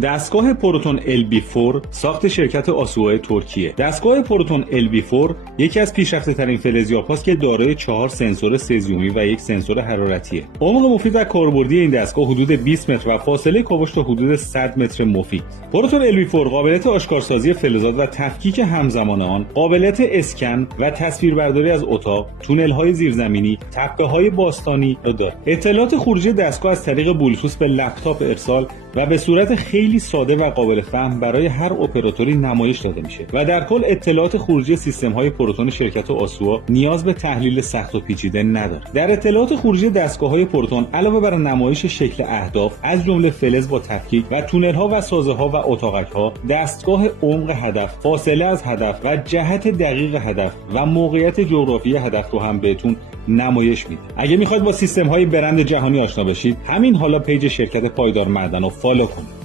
دستگاه پروتون LB4 ساخت شرکت آسوآ ترکیه. دستگاه پروتون LB4 یکی از پیشرفته‌ترین فلزیاب‌هاست که دارای 4 سنسور سزیومی و یک سنسور حرارتیه. عمق مفید و کاربردی این دستگاه حدود 20 متر و فاصله کاوش تا حدود 100 متر مفید. پروتون LB4 قابلیت آشکارسازی فلزات و تفکیک همزمان آن، قابلیت اسکن و تصویربرداری از اتاق، تونل‌های زیرزمینی، تپه‌های باستانی دارد. اطلاعات خروجی دستگاه از طریق بلوتوث به لپتاپ ارسال و به صورت خیلی ساده و قابل فهم برای هر اپراتوری نمایش داده میشه و در کل اطلاعات خروجی سیستم‌های پروتون شرکت آسوآ نیاز به تحلیل سخت و پیچیده نداره. در اطلاعات خروجی دستگاه‌های پروتون علاوه بر نمایش شکل اهداف از جمله فلز با تفکیک و تونل‌ها و سازه‌ها و اتاقک‌ها، دستگاه عمق هدف، فاصله از هدف و جهت دقیق هدف و موقعیت جغرافیایی هدف رو هم بهتون نمایش میده. اگه میخواید با سیستم‌های برند جهانی آشنا بشید، همین حالا پیج شرکت پایدار معدن رو فالو کنید.